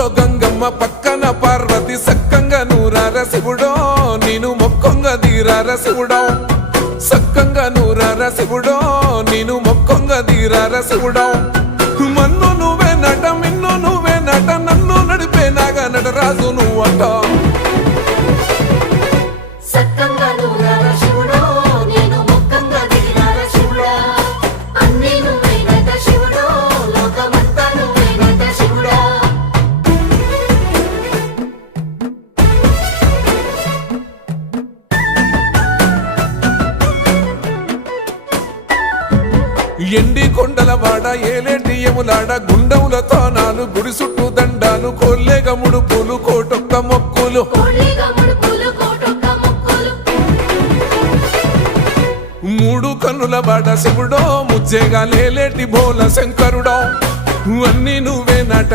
పక్కూర్లో గంగమ్మ పక్కన పార్వతి సక్కంగా నూరార శివుడో నేను మొక్కంగా తీరార శివుడో సక్కంగా నూరార శివుడో నేను మొక్కంగా తీరార శివుడో మన్ను నువ్వే నట మిన్ను నువ్వే నట నన్ను నడిపే నాగా నటరాజు నువ్వట ఎండి కొండల వాడ ఏలేటి యములాడ గుండముల తానాలు గుడి చుట్టూ దండాలు కోల్లేగ ముడుపులు కోటొక్క మొక్కులు మూడు కన్నుల వాడ శివుడో ముజ్జేగా లేలేటి బోల శంకరుడో అన్నీ నువ్వే నట